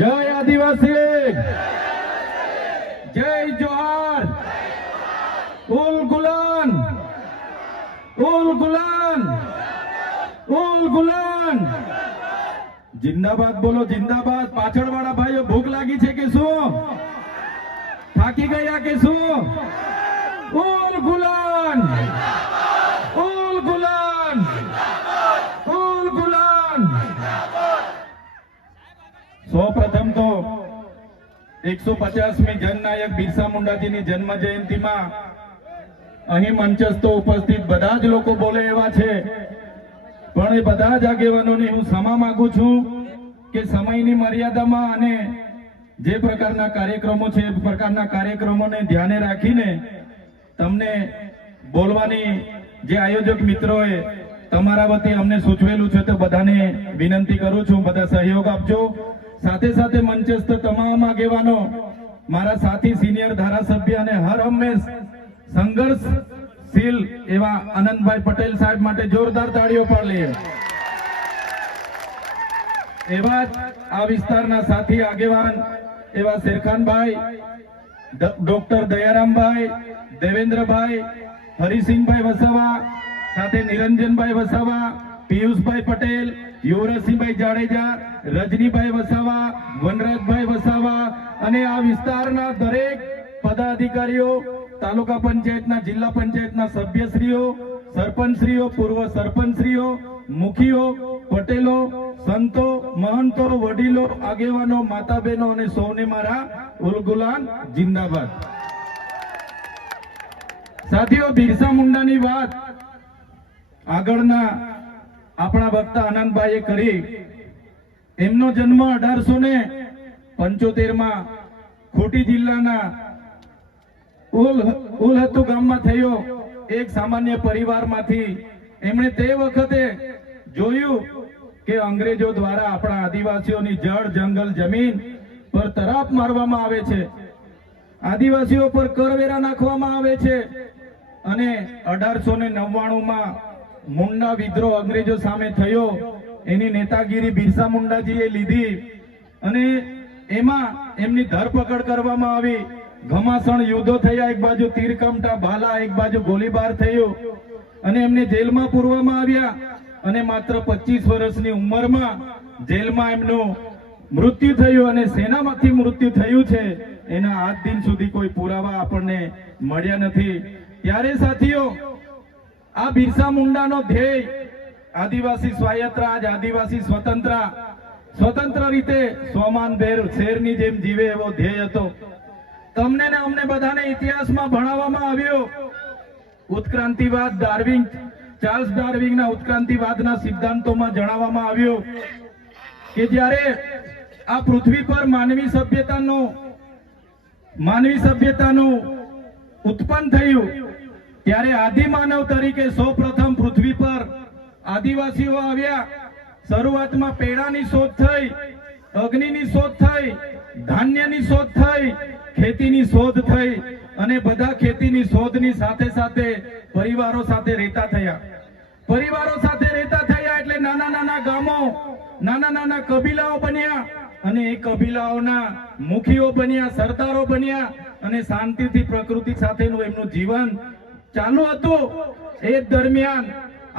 જય આદિવાસી, જય જોહાર, ઉલ ગુલાન, ઉલ ગુલાન, ઉલ ગુલાન. જિંદાબાદ બોલો, જિંદાબાદ. પાછળ વાળા ભાઈઓ ભૂખ લાગી છે કે શું? થાકી ગયા કે શું? ઉલ ગુલાન, ઉલ ગુલાન, ઉલ ગુલાન. સૌપ્રથમ તો 150મી જનનાયક બિરસા મુંડાજીની જન્મ જયંતિમાં અહીં મંચસ્થ ઉપસ્થિત બધા જ લોકો બોલે એવા છે, પણ એ બધા જ આગેવાનોને હું ક્ષમા માંગુ છું કે સમયની મર્યાદામાં અને જે પ્રકારના કાર્યક્રમો છે એ પ્રકારના કાર્યક્રમોને ધ્યાને રાખીને તમને બોલવાની જે આયોજક મિત્રોએ તમારા વતી અમને સૂચવેલું છે તો બધાને વિનંતી કરું છું, બધા સહયોગ આપજો. સાથે સાથે મંચસ્થ તમામ આગેવાનો, મારા સાથી સિનિયર ધારાસભ્ય અને હર હંમેશ સંઘર્ષશીલ એવા આનંદભાઈ પટેલ સાહેબ માટે જોરદાર તાળીઓ પાડ લઈએ. એવા જ આ વિસ્તારના સાથી આગેવાન એવા શેરખાનભાઈ, ડોક્ટર દયારામભાઈ, દેવેન્દ્રભાઈ, હરિસિંહભાઈ વસાવા, સાથે નિરંજનભાઈ વસાવા, પિયુષભાઈ પટેલ, યુવરાજસિંહભાઈ જાડેજા, રજનીભાઈ વસાવા, વનરાજભાઈ વસાવા અને આ વિસ્તારના દરેક પદાધિકારીઓ, તાલુકા પંચાયતના, જિલ્લા પંચાયતના સભ્યશ્રીઓ, સરપંચશ્રીઓ, પૂર્વ સરપંચશ્રીઓ, મુખીઓ, પટેલો, સંતો, મહંતો, વડીલો, આગેવાનો, માતા બહેનો અને સૌને મારા ઉલ ગુલાન જિંદાબાદ. સાથીઓ, બિરસા મુંડાની વાત આગળના આપણા વક્તા આનંદભાઈએ કરી. એમનો જન્મ 1875માં ખોટી જિલ્લાના ઉલહતુ ગામમાં થયો. એક સામાન્ય પરિવારમાંથી એમણે તે વખતે જોયું કે અંગ્રેજો દ્વારા આપણા આદિવાસીઓની જળ, જંગલ, જમીન પર તરાપ મારવામાં આવે છે, આદિવાસીઓ પર કરવેરા નાખવામાં આવે છે અને 1899માં મુંડા વિદ્રોહ અંગ્રેજો સામે થયો. એની નેતાગીરી બિરસા મુંડાજીએ લીધી અને એમાં એમની ધરપકડ કરવામાં આવી. ઘમાસણ યુદ્ધો થયા, એક બાજુ તીરકમઠા ભાલા, એક બાજુ ગોળીબાર થયો અને એમને જેલમાં પૂરવામાં આવ્યા અને માત્ર 25 વર્ષની ઉંમરમાં જેલમાં એમનું મૃત્યુ થયું અને સેનામાંથી મૃત્યુ થયું છે. એના આજ દિન સુધી કોઈ પુરાવા આપણને મળ્યા નથી. ત્યારે સાથીઓ, આ બિરસા મુંડાનો ધ્યેય આદિવાસી સ્વાયત્ત રાજ, આદિવાસી સ્વતંત્ર રીતે સ્વમાન શેરની જેમ જીવે એવો ધ્યેય હતો. તમને ને અમને બધાને ઇતિહાસમાં ભણાવવામાં આવ્યો. ઉત્ક્રાંતિવાદ, ચાર્લ્સ ડાર્વિનના ઉત્ક્રાંતિવાદના સિદ્ધાંતોમાં જણાવવામાં આવ્યું કે જ્યારે આ પૃથ્વી પર માનવી સભ્યતાનું ઉત્પન્ન થયું ત્યારે આદિમાનવ તરીકે સૌપ્રથમ પૃથ્વી પર આદિવાસીઓ આવ્યા. શરૂઆતમાં પેડાની શોધ થઈ, અગ્નિની શોધ થઈ, ધાન્યની શોધ થઈ, ખેતીની શોધ થઈ અને બધા ખેતીની શોધની સાથે સાથે પરિવારો સાથે રહેતા થયા. પરિવારો સાથે રહેતા થયા એટલે નાના નાના ગામો, નાના નાના કબીલાઓ બન્યા અને એ કબીલાઓના મુખીઓ બન્યા, સરદારો બન્યા અને શાંતિથી પ્રકૃતિ સાથેનું એમનું જીવન ચાલુ હતું. એ દરમિયાન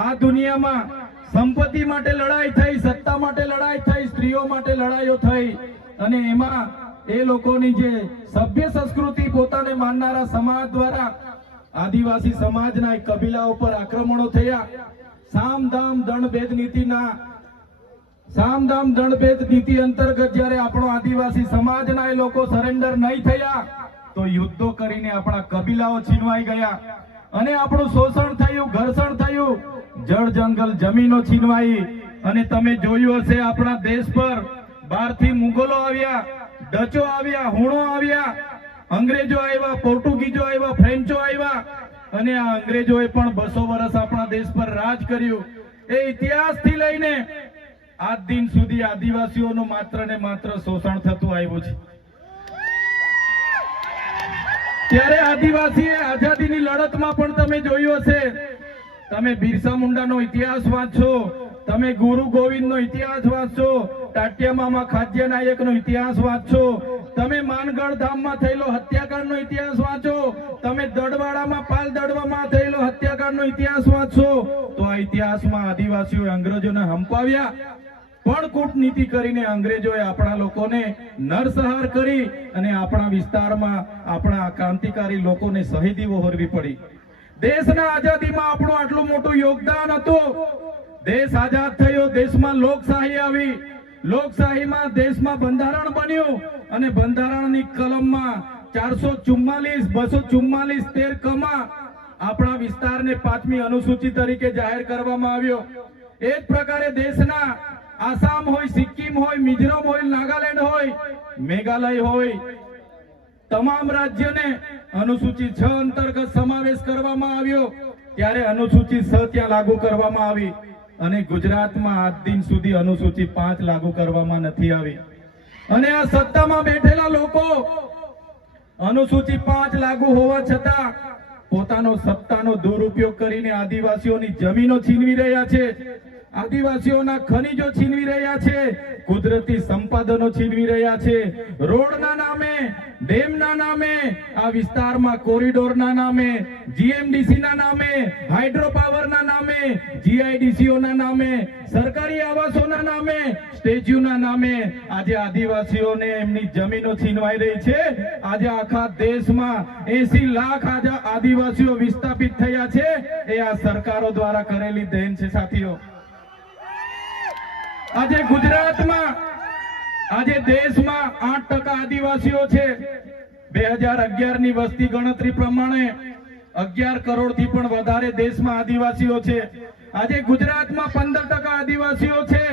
આ દુનિયામાં સંપત્તિ માટે લડાઈ થઈ, સત્તા માટે લડાઈ થઈ, સ્ત્રીઓ માટે લડાઈઓ થઈ અને એમાં એ લોકોની જે સભ્ય સંસ્કૃતિ પોતાને માનનારા સમાજ દ્વારા આદિવાસી સમાજના કબીલાઓ પર આક્રમણો થયા. સામદામ દંડભેદ નીતિ અંતર્ગત જ્યારે આપણો આદિવાસી સમાજના એ લોકો સરેન્ડર નહીં થયા તો યુદ્ધો કરીને આપણા કબીલાઓ છીનવાઈ ગયા અને આપણું શોષણ થયું, ઘર્ષણ થયું, જળ, જંગલ, જમીનો છીનવાઈ. અને તમે જોયું હશે આપણા દેશ પર બહારથી મુગલો આવ્યા, ડચો આવ્યા, હુણો આવ્યા, અંગ્રેજો આવ્યા, પોર્ટુગીઝો આવ્યા, ફ્રેન્ચો આવ્યા અને આ અંગ્રેજોએ પણ 200 વર્ષ આપણા દેશ પર રાજ કર્યું. એ ઇતિહાસથી લઈને આજ દિન સુધી આદિવાસીઓનું માત્ર ને માત્ર શોષણ થતું આવ્યું છે. ત્યારે આદિવાસીએ આઝાદીની લડતમાં પણ તમે જોયું હશે, તમે બિરસા મુંડાનો ઇતિહાસ વાંચો, તમે ગુરુ ગોવિંદનો ઇતિહાસ વાંચો, ટાટિયામાં ખાદ્ય નાયકનો ઇતિહાસ વાંચો, તમે માનગઢ ધામમાં થયેલો હત્યાકાંડનો ઇતિહાસ વાંચો, તમે દડવાડામાં પાલ દડવામાં થયેલો હત્યાકાંડનો ઇતિહાસ વાંચો, તો આ ઇતિહાસમાં આદિવાસીઓએ અંગ્રેજોને હંપાવ્યા, પણ કૂટનીતિ કરીને અંગ્રેજોએ આપણા લોકોને નરસંહાર કરી અને આપણા વિસ્તારમાં આપણા ક્રાંતિકારી લોકોને શહીદી વહોરવી પડી. દેશના આઝાદીમાં આપણું આટલું મોટું યોગદાન હતું. દેશ આઝાદ થયો, દેશમાં લોકશાહી આવી, લોકશાહીમાં દેશમાં બંધારણ બન્યું અને બંધારણની કલમમાં 444, 244, 13 કમાં આપણા વિસ્તારને 5મી અનુસૂચિ તરીકે જાહેર કરવામાં આવ્યો. એ જ પ્રકારે દેશના આસામ હોય, સિક્કિમ હોય, મિઝોરમ હોય, નાગાલેન્ડ હોય, મેઘાલય હોય, તમામ રાજ્યને અનુસૂચિ 6 અંતર્ગત સમાવેશ કરવામાં આવ્યો. ત્યારે અનુસૂચિ 6 ત્યાં લાગુ કરવામાં આવી અને ગુજરાતમાં આજ દિન સુધી અનુસૂચિ 5 લાગુ કરવામાં નથી આવી. અને આ સત્તામાં બેઠેલા લોકો અનુસૂચિ 5 લાગુ હોવા છતાં પોતાનો સત્તાનો દુરુપયોગ કરીને આદિવાસીઓની જમીનો છીનવી રહ્યા છે, આદિવાસીઓના ખનીજો છીનવી રહ્યા છે, કુદરતી સંપાદનો છીનવી રહ્યા છે. રોડના નામે, ડેમના નામે, આ વિસ્તારમાં કોરિડોરના નામે, જીએમડીસીના નામે, હાઇડ્રોપાવરના નામે, જીઆઈડીસીઓના નામે, સરકારી આવાસોના નામે, સ્ટેચ્યુના નામે આજે આદિવાસીઓને એમની જમીનો છીનવાઈ રહી છે. આજે આખા દેશમાં 80 લાખ આદિવાસીઓ વિસ્થાપિત થયા છે. એ આ સરકારો દ્વારા કરેલી દેન છે સાથીઓ. આજે ગુજરાતમાં, આજે દેશમાં 8% આદિવાસીઓ છે. 2011 ની વસ્તી ગણતરી પ્રમાણે 11 કરોડથી પણ વધારે દેશમાં આદિવાસીઓ છે. આજે ગુજરાતમાં 15% આદિવાસીઓ છે.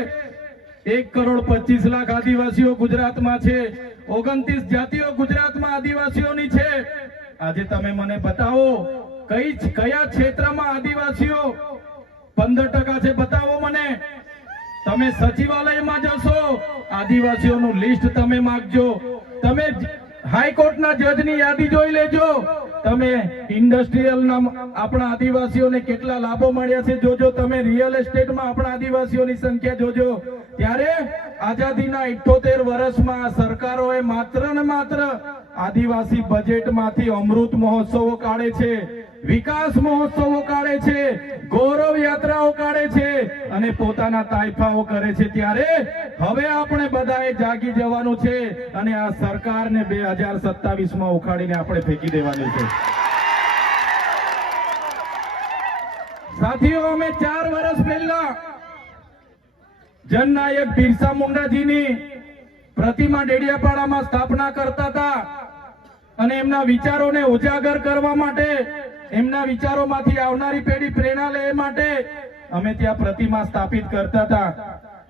1,25,00,000 આદિવાસીઓ ગુજરાતમાં છે. 29 જાતિઓ ગુજરાતમાં આદિવાસીઓની છે. આજે તમે મને બતાવો કયા ક્ષેત્રમાં આદિવાસીઓ 15% છે, બતાવો મને. તમે સચિવાલયમાં જશો, આદિવાસીઓનું લિસ્ટ તમે માંગજો, તમે હાઈકોર્ટના જજની યાદી જોઈ લેજો, તમે ઇન્ડસ્ટ્રીયલના આપણા આદિવાસીઓને કેટલા લાભો મળ્યા છે જોજો, તમે રિયલ એસ્ટેટમાં આપણા આદિવાસીઓની સંખ્યા જોજો. ત્યારે આઝાદીના 78 વર્ષમાં સરકારોએ માત્ર ને માત્ર આદિવાસી બજેટમાંથી અમૃત મહોત્સવો કાઢે છે, વિકાસ મહોત્સવો કાઢે છે, ગૌરવ યાત્રાઓ કાઢે છે અને પોતાના તાઇફાઓ કરે છે. ત્યારે હવે આપણે બધાએ જાગી જવાનું છે અને આ સરકારને 2027માં ઉખાડીને આપણે ફેંકી દેવાની છે. સાથીઓ, અમે 4 વર્ષ પહેલા જનનાયક બિરસા મુંડાજીની પ્રતિમા ડેડિયાપાડામાં સ્થાપના કરતા હતા અને એમના વિચારોને ઉજાગર કરવા માટે, એમના વિચારોમાંથી આવનારી પેઢી પ્રેરણા લે માટે અમે ત્યાં પ્રતિમા સ્થાપિત કરતા હતા.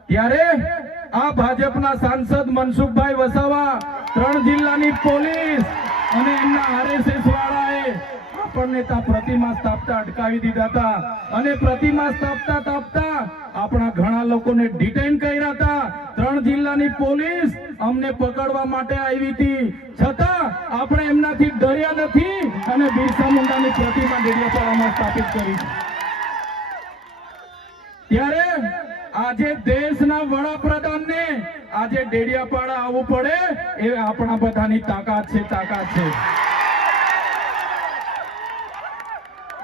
ત્યારે આ ભાજપના સાંસદ મનસુખભાઈ વસાવા, 3 જિલ્લાની પોલીસ અને એમના આરએસએસ વાળાએ આપણને ત્યાં પ્રતિમા સ્થાપતા અટકાવી દીધા હતા અને પ્રતિમા સ્થાપતા આપણા ઘણા લોકોને ડિટેન કર્યા હતા. 3 જિલ્લાની પોલીસ અમને પકડવા માટે આવી હતી, છતાં આપણે એમનાથી ડર્યા નથી અને બિરસા મુંડાની પ્રતિમા ડેડિયાપાડામાં સ્થાપિત કરી. ત્યારે આજે દેશના વડાપ્રધાનને આજે ડેડિયાપાડા આવવું પડે એ આપણા બધાની તાકાત છે.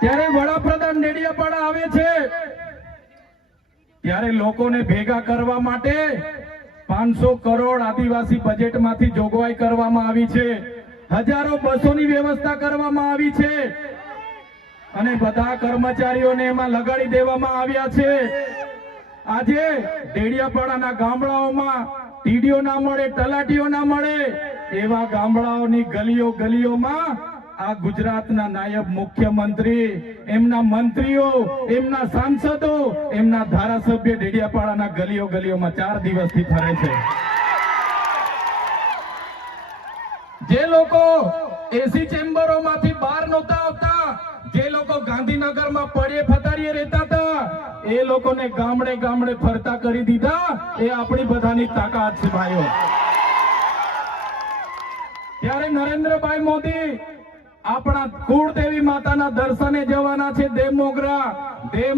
ત્યારે વડાપ્રધાન ડેડિયાપાડા આવે છે ત્યારે લોકોને ભેગા કરવા માટે 500 કરોડ આદિવાસી બજેટમાંથી જોગવાઈ કરવામાં આવી છે. હજારો બસોની વ્યવસ્થા કરવામાં આવી છે અને બધા કર્મચારીઓને એમાં લગાડી દેવામાં આવ્યા છે. આજે ડેડિયાપાડાના ગામડાઓમાં ટીડીઓ ના મળે, તલાટીઓ ના મળે એવા ગામડાઓની ગલીઓમાં આ ગુજરાતના નાયબ મુખ્યમંત્રી, એમના મંત્રીઓ, એમના સાંસદો, એમના ધારાસભ્ય ડેડિયાપાડાના ગલીઓમાં 4 દિવસથી ફરે છે. જે લોકો એસી ચેમ્બરોમાંથી બહાર નહોતા આવતા, જે લોકો ગાંધીનગરમાં પડે ફતારીએ રહેતા હતા, એ લોકોને ગામડે ફરતા કરી દીધા. એ આપણી બધાની તાકાત છે ભાઈઓ. ત્યારે નરેન્દ્રભાઈ મોદી આપણા કુળદેવી માતાના દર્શને જવાના છે દેવમોગરા. એ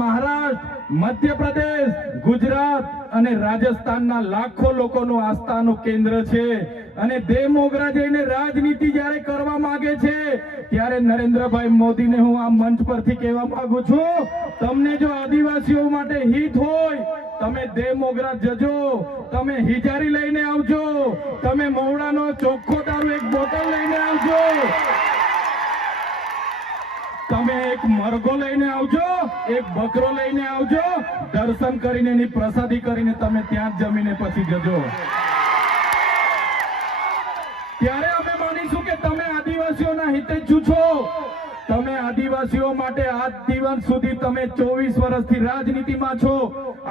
મહારાષ્ટ્ર, મધ્યપ્રદેશ, ગુજરાત અને રાજસ્થાનના લાખો લોકોનું આસ્થાનું કેન્દ્ર છે અને દેવ મોગરા જઈને રાજનીતિ જ્યારે કરવા માંગે છે ત્યારે નરેન્દ્રભાઈ મોદીને હું આ મંચ પરથી કહેવા માંગુ છું, તમને જો આદિવાસીઓ માટે હિત હોય તમે દેવ મોગરા જજો, તમે હિજારી લઈને આવજો, તમે મવડાનો ચોખ્ખો દારૂ એક બોટલ લઈને આવજો, તમે એક મરઘો લઈને આવજો, એક બકરો લઈને આવજો, દર્શન કરીને એની પ્રસાદી કરીને તમે ત્યાં જ જમીને પછી જજો. ત્યારે અમે માનીશું કે તમે આદિવાસીઓના હિતેચ્છુ છો. તમે આદિવાસીઓ માટે આજ દિવસ સુધી તમે 24 વર્ષથી રાજનીતિમાં છો,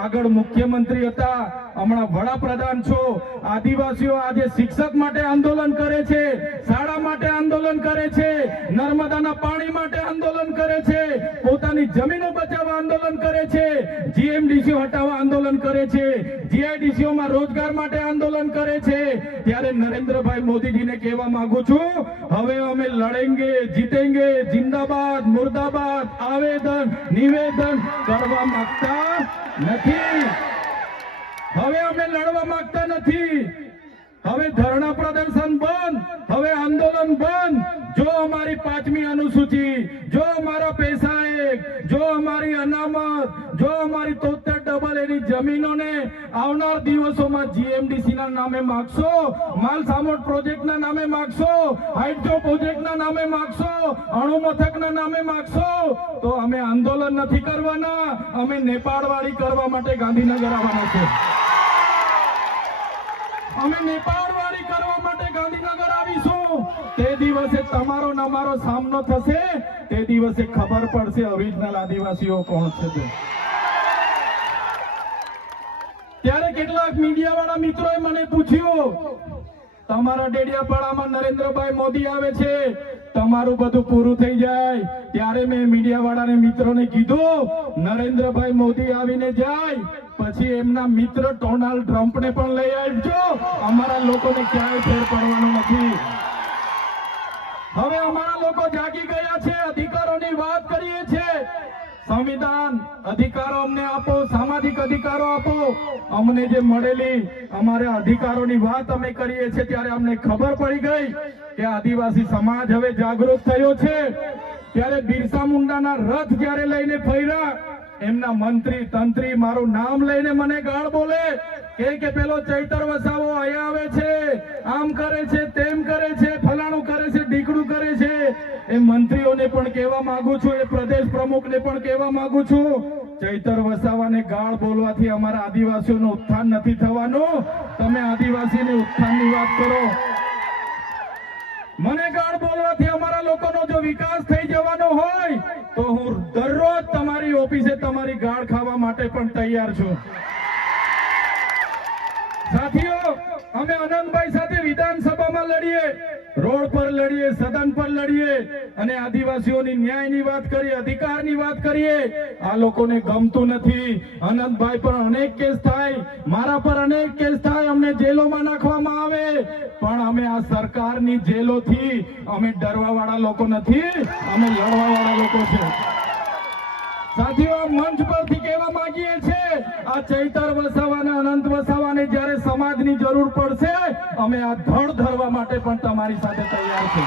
આગળ મુખ્યમંત્રી હતા, હમણાં વડાપ્રધાન છો. આદિવાસીઓ આજે શિક્ષક માટે આંદોલન કરે છે, શાળા માટે આંદોલન કરે છે, નર્મદાના પાણી માટે આંદોલન કરે છે, પોતાની જમીનો બચાવવા આંદોલન કરે છે, જીએમડીસીઓ હટાવવા આંદોલન કરે છે, જીઆઈડીસીઓમાં રોજગાર માટે આંદોલન કરે છે. ત્યારે નરેન્દ્રભાઈ મોદીજીને કહેવા માંગુ છું, હવે અમે લડેંગે, જીતેંગે, જિંદાબાદ, મુર્દાબાદ, આવેદન નિવેદન કરવા માંગતા નથી. હવે અમે લડવા માંગતા નથી. હવે ધરણા પ્રદર્શન બંધ, હવે આંદોલન બંધ. જો અમારી 5મી અનુસૂચિ, જો અમારા પૈસા એક, જો અમારી અનામત, જો અમારી 73 એની જમીનોને આવનાર દિવસોમાં જીએમડીસી ના નામે માગશો, માલ સામોટ પ્રોજેક્ટના નામે માગશો, હાઇડ્રો પ્રોજેક્ટના નામે માગશો, અણુ મથકના નામે માગશો, તો અમે આંદોલન નથી કરવાના, અમે નેપાળવાળી કરવા માટે ગાંધીનગર આવવાના છે. અમે નેપાળવાળી કરવા માટે ગાંધીનગર આવીશું. તે દિવસે તમારો ને અમારો સામનો થશે, તે દિવસે ખબર પડશે ઓરિજિનલ આદિવાસીઓ કોણ છે. ત્યારે કેટલાક મીડિયા વાળા મિત્રોએ મને પૂછ્યું, તમારા ડેડિયાપાડામાં નરેન્દ્રભાઈ મોદી આવે છે, તમારું બધું પૂરું થઈ જાય. ત્યારે મેં મીડિયા વાળાને મિત્રોને કીધું, નરેન્દ્રભાઈ મોદી આવીને જાય પછી એમના મિત્ર ડોનાલ્ડ ટ્રમ્પને પણ લઈ આવજો, અમારા લોકોને ક્યાંય ફેર પડવાનું નથી. હવે અમારા લોકો જાગી ગયા છે, અધિકારોની વાત કરીએ છીએ. સંવિધાન અધિકારો અમને આપો, સામાજિક અધિકારો આપો. અમને જે મળેલી અમારા અધિકારોની વાત અમે કરીએ છીએ ત્યારે અમને ખબર પડી ગઈ કે આદિવાસી સમાજ હવે જાગૃત થયો છે. ત્યારે બિરસા મુંડાના રથ જ્યારે લઈને ફર્યા, એમના મંત્રી તંત્રી મારું નામ લઈને મને ગાળ બોલે કે પેલો ચૈતર વસાવો અહીંયા આવે છે, આમ કરે છે, તેમ કરે છે, ફલાણું કરે છે, ઢીકડું કરે છે. એ મંત્રીઓને પણ કહેવા માંગુ છું, એ પ્રદેશ પ્રમુખને પણ કહેવા માંગુ છું, ચૈતર વસાવાને ગાળ બોલવાથી અમારા આદિવાસીઓનું ઉત્થાન નથી થવાનું. તમે આદિવાસીને ઉત્થાનની વાત કરો. મને ગાળ બોલવાથી અમારા લોકોનો જો વિકાસ થઈ જવાનો હોય તો હું દરરોજ તમારી ઓફિસે તમારી ગાળ ખાવા માટે પણ તૈયાર છું. સાથીઓ, અમે અનંતભાઈ સાથે વિધાનસભામાં લડીએ, રોડ પર લડીએ, સદન પર લડીએ અને આદિવાસીઓની ન્યાયની વાત કરીએ, અધિકારની વાત કરીએ. આ લોકોને ગમતું નથી. અનંતભાઈ પર અનેક કેસ થાય, મારા પર અનેક કેસ થાય, અમને જેલોમાં નાખવામાં આવે, પણ અમે આ સરકારની જેલોથી અમે ડરવા વાળા લોકો નથી, અમે લડવા વાળા લોકો છે. સાથીઓ, મંચ પરથી કહેવા માંગીએ છીએ, આ ચૈતર વસાવાને, અનંત વસાવાને જ્યારે સમાજની જરૂર પડશે અમે આ ધડ ધરવા માટે પણ તમારી સાથે તૈયાર છે.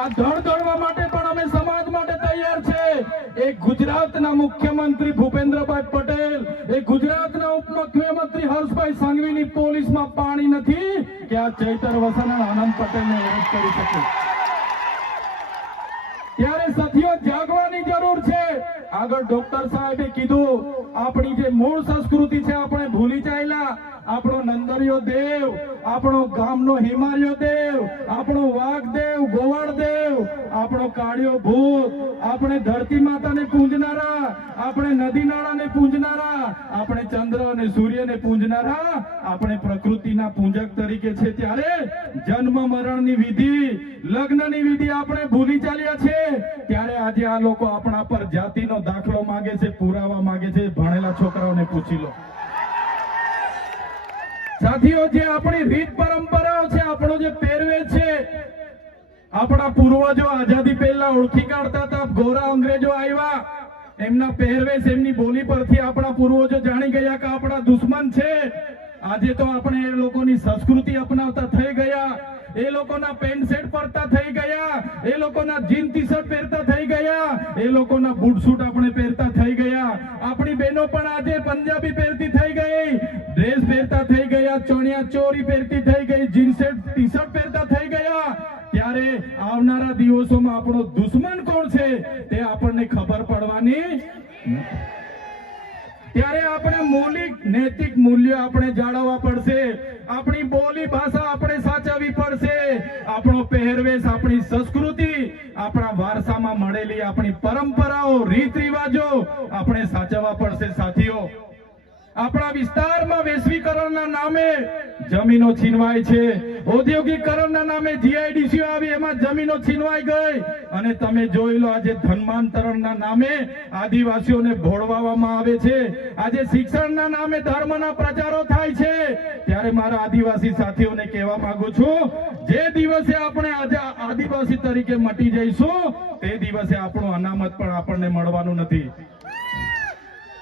આ ધડ ધરવા માટે પણ અમે સમાજ માટે તૈયાર છે. એક ગુજરાતના મુખ્યમંત્રી ભૂપેન્દ્રભાઈ પટેલ, એક ગુજરાતના ઉપમુખ્યમંત્રી હર્ષભાઈ સંઘવીની પોલીસમાં પાણી નથી કે આ ચૈતર વસાવા અને અનંત પટેલને એરેસ્ટ કરી શકે. ત્યારે સાથીઓ, જાગવાની જરૂર છે. આગળ ડોક્ટર સાહેબે કીધું, આપણી જે મૂળ સંસ્કૃતિ છે આપણે ભૂલી ચાલ્યા. આપણો નંદરિયો દેવ, આપણો ગામનો હિમાર્યો દેવ, આપણો વાઘ દેવ, ગોવાળ દેવ, આપણો કાળિયો ભૂત, આપણે ધરતી માતાને પૂજનારા, આપણે નદી નાળાને પૂજનારા, આપણે ચંદ્ર અને સૂર્યને પૂજનારા, આપણે પ્રકૃતિના પૂજક તરીકે છે. ત્યારે જન્મ મરણની વિધિ, લગ્નની વિધિ આપણે ભૂલી ચાલ્યા છે. ત્યારે આજે આ લોકો આપણા પર જાતિનો દાખલો માંગે છે, પુરાવા માંગે છે. ભણેલા છોકરાઓને પૂછી લો. સાથીઓ, જે આપણી રીત પરંપરાઓ છે, આપણો જે પહેરવેશ છે, આપણા પૂર્વજો આઝાદી પહેલા ઓળખી કાઢતા હતા. ગોરા અંગ્રેજો આવ્યા, એમના પહેરવેશ, એમની બોલી પરથી આપણા પૂર્વજો જાણી ગયા કે આપણા દુશ્મન છે. આજે તો આપણે એ લોકોની સંસ્કૃતિ અપનાવતા થઈ ગયા, એ લોકોના પેન્ટ શર્ટ પહેરતા થઈ ગયા, એ લોકોના જીન ટી શર્ટ પહેરતા થઈ ગયા, એ લોકોના બૂટ સૂટ આપણે પહેરતા થઈ ગયા. આપણી બહેનો પણ આજે પંજાબી પહેરતી થઈ ગઈ, ડ્રેસ પહેરતા થઈ ગયા, ચણિયા ચોરી પહેરતી થઈ ગઈ, જીન શર્ટ ટી શર્ટ પહેરતા થઈ ગયા. ત્યારે આવનારા દિવસોમાં આપણો દુશ્મન કોણ છે તે આપણને ખબર પડવાની. ત્યારે આપણે મૌલિક નૈતિક મૂલ્યો આપણે જાળવવા પડશે, આપણી બોલી ભાષા આપણે સાચવવી પડશે, આપણો પહેરવેશ, આપણી સંસ્કૃતિ, આપણા વારસામાં મળેલી આપણી પરંપરાઓ, રીત રિવાજો આપણે સાચવવા પડશે. સાથીઓ, આપણા વિસ્તારમાં વૈશ્વિકરણના નામે જમીનો છીનવાય છે, ઔદ્યોગિકરણના નામે જીઆઈડીસી આવી, એમાં જમીનો છીનવાઈ ગઈ. અને તમે જોઈ લો, આજે ધર્માંતરણના નામે આદિવાસીઓને ભોળવામાં આવે છે, આજે શિક્ષણના નામે ધર્મના પ્રચારો થાય છે. ત્યારે મારા આદિવાસી સાથીઓને કહેવા માંગુ છું, જે દિવસે આપણે આજે આદિવાસી તરીકે મટી જઈશું તે દિવસે આપણું અનામત પણ આપણને મળવાનું નથી,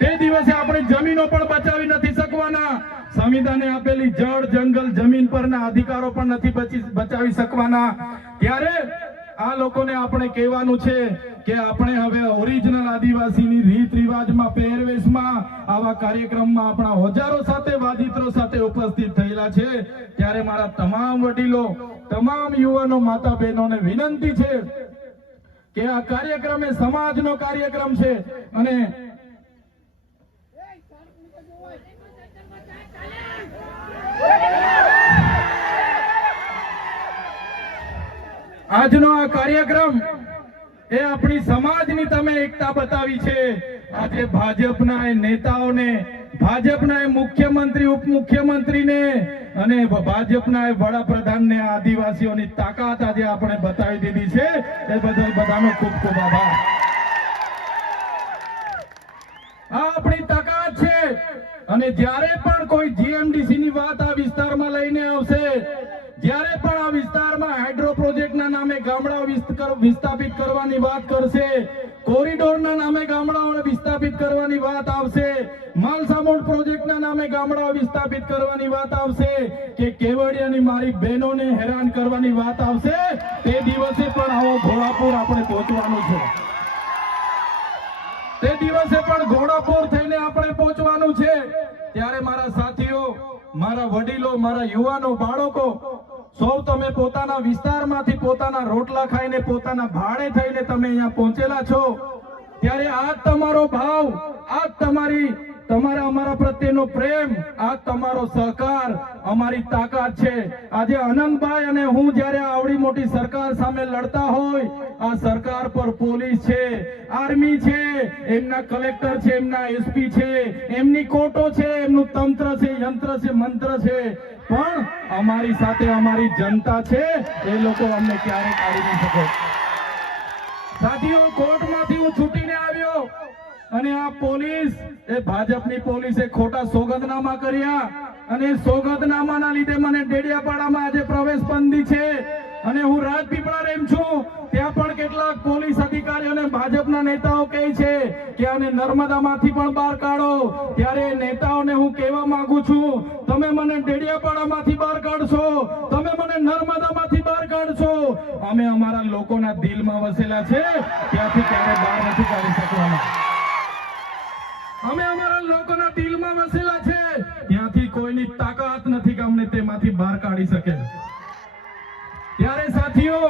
તે દિવસે આપણે જમીનો પણ બચાવી નથી શકવાના, સંવિધાને આપેલી જળ, જંગલ, જમીન પરના અધિકારો પણ નથી બચાવી શકવાના. ત્યારે આ લોકોને આપણે કહેવાનું છે કે આપણે હવે ઓરિજિનલ આદિવાસીની રીત રિવાજમાં, પહેરવેશમાં, આવા કાર્યક્રમમાં આપણા ઓજારો સાથે, વાજિત્રો સાથે ઉપસ્થિત થયેલા છે. ત્યારે મારા તમામ વડીલો, તમામ યુવાનો, માતા બહેનોને વિનંતી છે કે આ કાર્યક્રમ એ સમાજનો કાર્યક્રમ છે અને આજનો આ કાર્યક્રમ એ આપણી સમાજની તમે એકતા બતાવી છે. આજે ભાજપના એ નેતાઓને, ભાજપના એ મુખ્યમંત્રી, ઉપમુખ્યમંત્રીને અને ભાજપના એ વડાપ્રધાનને આદિવાસીઓની તાકાત આજે આપણે બતાવી દીધી છે. એ બદલ બધાનો ખૂબ ખૂબ આભાર. આ આપણી તાકાત છે. અને જ્યારે પણ કોઈ જીએમડીસી ની વાત આ વિસ્તારમાં લઈને આવશે, જ્યારે પણ આ વિસ્તારમાં હાઇડ્રો પ્રોજેક્ટના નામે ગામડાઓ વિસ્થાપિત કરવાની વાત કરશે, કોરિડોરના નામે ગામડાઓને વિસ્થાપિત કરવાની વાત આવશે, માલસામોડ પ્રોજેક્ટના નામે ગામડાઓ વિસ્થાપિત કરવાની વાત આવશે, કે કેવડિયાની મારી બહેનોને હેરાન કરવાની વાત આવશે, તે દિવસે પણ આવો ઘોડાપુર આપણે પહોંચવાનું છે. તે દિવસે પણ ઘોડાપુર થઈને આપણે પહોંચવાનું છે. ત્યારે મારા સાથીઓ, મારા વડીલો, મારા યુવાનો, બાળકો, સૌ તમે પોતાના વિસ્તારમાંથી પોતાના રોટલા ખાઈને, પોતાના ભાડે થઈને તમે અહીંયા પહોંચેલા છો. ત્યારે આ તમારો ભાવ, આ તમારા અમારા પ્રત્યેનો પ્રેમ, આ તમારો સહકાર અમારી તાકાત છે. આજે અનંતભાઈ અને હું જ્યારે આવડી મોટી સરકાર સામે લડતા હોય, આ સરકાર પર પોલીસ છે, આર્મી છે, એમના કલેક્ટર છે, એમના એસપી છે, એમની કોર્ટો છે, એમનું તંત્ર છે, યંત્ર છે, મંત્ર છે, પણ અમારી સાથે અમારી જનતા છે. એ લોકો અમને ક્યારે કાઢી નહીં શકે. સાથીઓ, કોર્ટમાંથી હું છૂટીને આવ્યો અને આ પોલીસ, એ ભાજપની પોલીસે ખોટા સોગંદનામા કર્યા અને સોગંદનામાના લીધે મને ડેડિયાપાડામાં આજે પ્રવેશ બંધી છે. અને હું રાજપીપળા રેમ છું, ત્યાં પણ કેટલાક પોલીસ અધિકારીઓને ભાજપના નેતાઓ કહે છે કે આને નર્મદામાંથી પણ બહાર કાઢો. ત્યારે નેતાઓને હું કહેવા માંગુ છું, તમે મને ડેડિયાપાડામાંથી બહાર કાઢશો, તમે મને નર્મદામાંથી બહાર કાઢશો, અમે અમારા લોકોના દિલમાં વસેલા છે, ત્યાંથી ક્યારે બહાર નથી કાઢી શકવાના. અમે અમારા લોકોના દિલમાં વસેલા છે, ત્યાંથી કોઈની તાકાત નથી કે અમને તેમાંથી બહાર કાઢી શકે. ત્યારે સાથીઓ,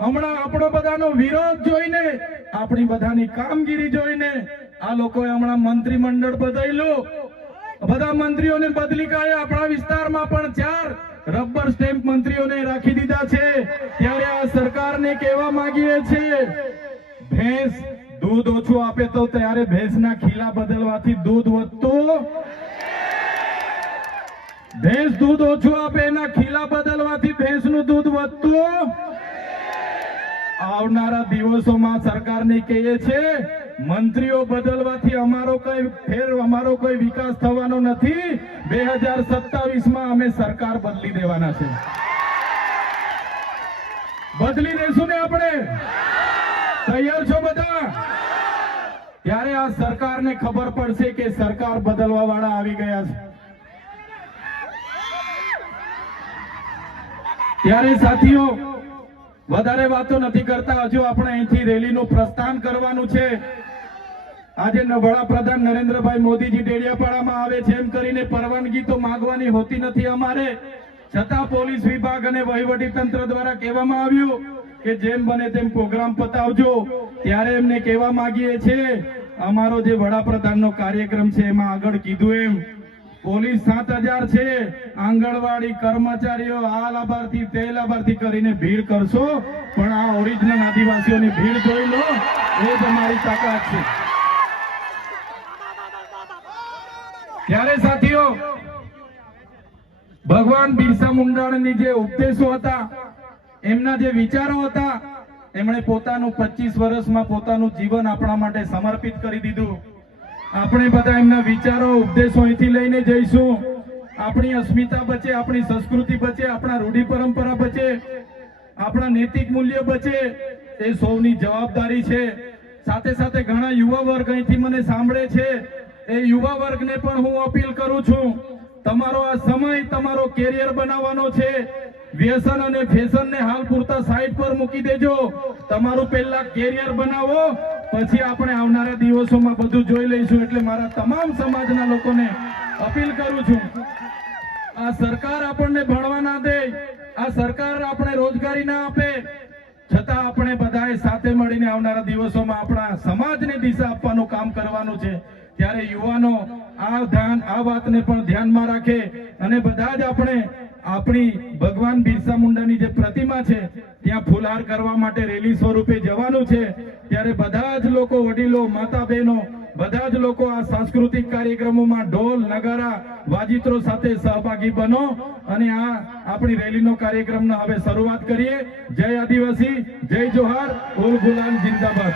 હમણાં આપણો બધાનો વિરોધ જોઈને, આપણી બધાની કામગીરી જોઈને આ લોકોએ હમણાં મંત્રીમંડળ બદલ્યું, બધા મંત્રીઓને બદલી કાઢ્યા. આપણા વિસ્તારમાં પણ 4 રબર સ્ટેમ્પ મંત્રીઓને રાખી દીધા છે. ત્યારે આ સરકારને કહેવા માંગીએ છીએ, ભેંસ દૂધ ઓછું આપે તો ત્યારે ભેંસના ખીલા બદલવાથી દૂધ વધતું, ભેંસ દૂધ ઓછું આપે એના ખીલા બદલવાથી ભેંસનું દૂધ વધતું. આવનારા દિવસોમાં સરકારને કહીએ છીએ, મંત્રીઓ બદલવાથી અમારો કોઈ વિકાસ થવાનો નથી. 2027માં અમે સરકાર બદલી દેવાના છે. બદલી દેશું ને આપણે? તૈયાર છો બધા? ત્યારે આ સરકારને ખબર પડશે કે સરકાર બદલવા વાળા આવી ગયા છે। ત્યારે સાથીઓ, વધારે વાતો નથી કરતા, હજુ આપણે અહીંથી રેલીનું પ્રસ્થાન કરવાનું છે। આજે વડાપ્રધાન નરેન્દ્રભાઈ મોદીજી ડેડિયાપાડામાં આવે છે એમ કરીને પરવાનગી તો માંગવાની હોતી નથી અમારે, છતાં પોલીસ વિભાગ અને વહીવટી તંત્ર દ્વારા કહેવામાં આવ્યું કે જેમ બને તેમ પ્રોગ્રામ પતાવજો। ત્યારે એમને કહેવા માંગીએ છીએ, અમારો જે વડાપ્રધાનનો કાર્યક્રમ છે એમાં આગળ કીધું એમ પોલીસ 7000 છે, આંગણવાડી કર્મચારીઓ આ લાભાર્થી તે લાભાર્થી કરીને ભીડ કરશો, પણ આ ઓરિજિનલ આદિવાસીઓની ભીડ જોઈ લો, એ જ અમારી તાકાત છે। ત્યારે સાથીઓ, ભગવાન બિરસા મુંડાની જે ઉપદેશો હતા, એમના જે વિચારો હતા, એમણે પોતાનું 25 વર્ષમાં પોતાનું જીવન આપણા માટે સમર્પિત કરી દીધું। આપણે બધા એમના વિચારો ઉપદેશો અહીંથી લઈને જઈશું। આપણી અસ્મિતા બચે, આપણી સંસ્કૃતિ બચે, આપણા રૂઢિ પરંપરા બચે, આપણા નૈતિક મૂલ્ય બચે, એ સૌની જવાબદારી છે। સાથે સાથે ઘણા યુવા વર્ગ અહીંથી મને સાંભળે છે, એ યુવા વર્ગને પણ હું અપીલ કરું છું, તમારો આ સમય તમારો કેરિયર બનાવવાનો છે। વ્યસન અને ફેશનને હાલ પૂરતા સાઈડ પર મૂકી દેજો, તમારું પહેલા કેરિયર બનાવો, પછી આપણે આવનારા દિવસોમાં બધું જોઈ લઈશું। એટલે મારા તમામ સમાજના લોકોને અપીલ કરું છું, આ સરકાર આપણને ભણવા ના દે, આ સરકાર આપણે રોજગારી ના આપે, છતાં આપણે બધાએ સાથે મળીને આવનારા દિવસોમાં આપણા સમાજને દિશા આપવાનું કામ કરવાનું છે। ત્યારે યુવાનો આ વાતને પણ ધ્યાનમાં રાખે અને બધા જ આપણે આપણી ભગવાન બિરસા મુંડાની જે પ્રતિમા છે ત્યાં ફૂલહાર કરવા માટે રેલી સ્વરૂપે જવાનું છે। ત્યારે બધા જ લોકો, વડીલો, માતા બહેનો, બધા જ લોકો આ સાંસ્કૃતિક કાર્યક્રમોમાં ઢોલ નગારા વાજિત્રો સાથે સહભાગી બનો અને આ આપણી રેલીનો કાર્યક્રમનો હવે શરૂઆત કરીએ। જય આદિવાસી, જય જોહાર, ઓલ ગુલામ જિંદાબાદ।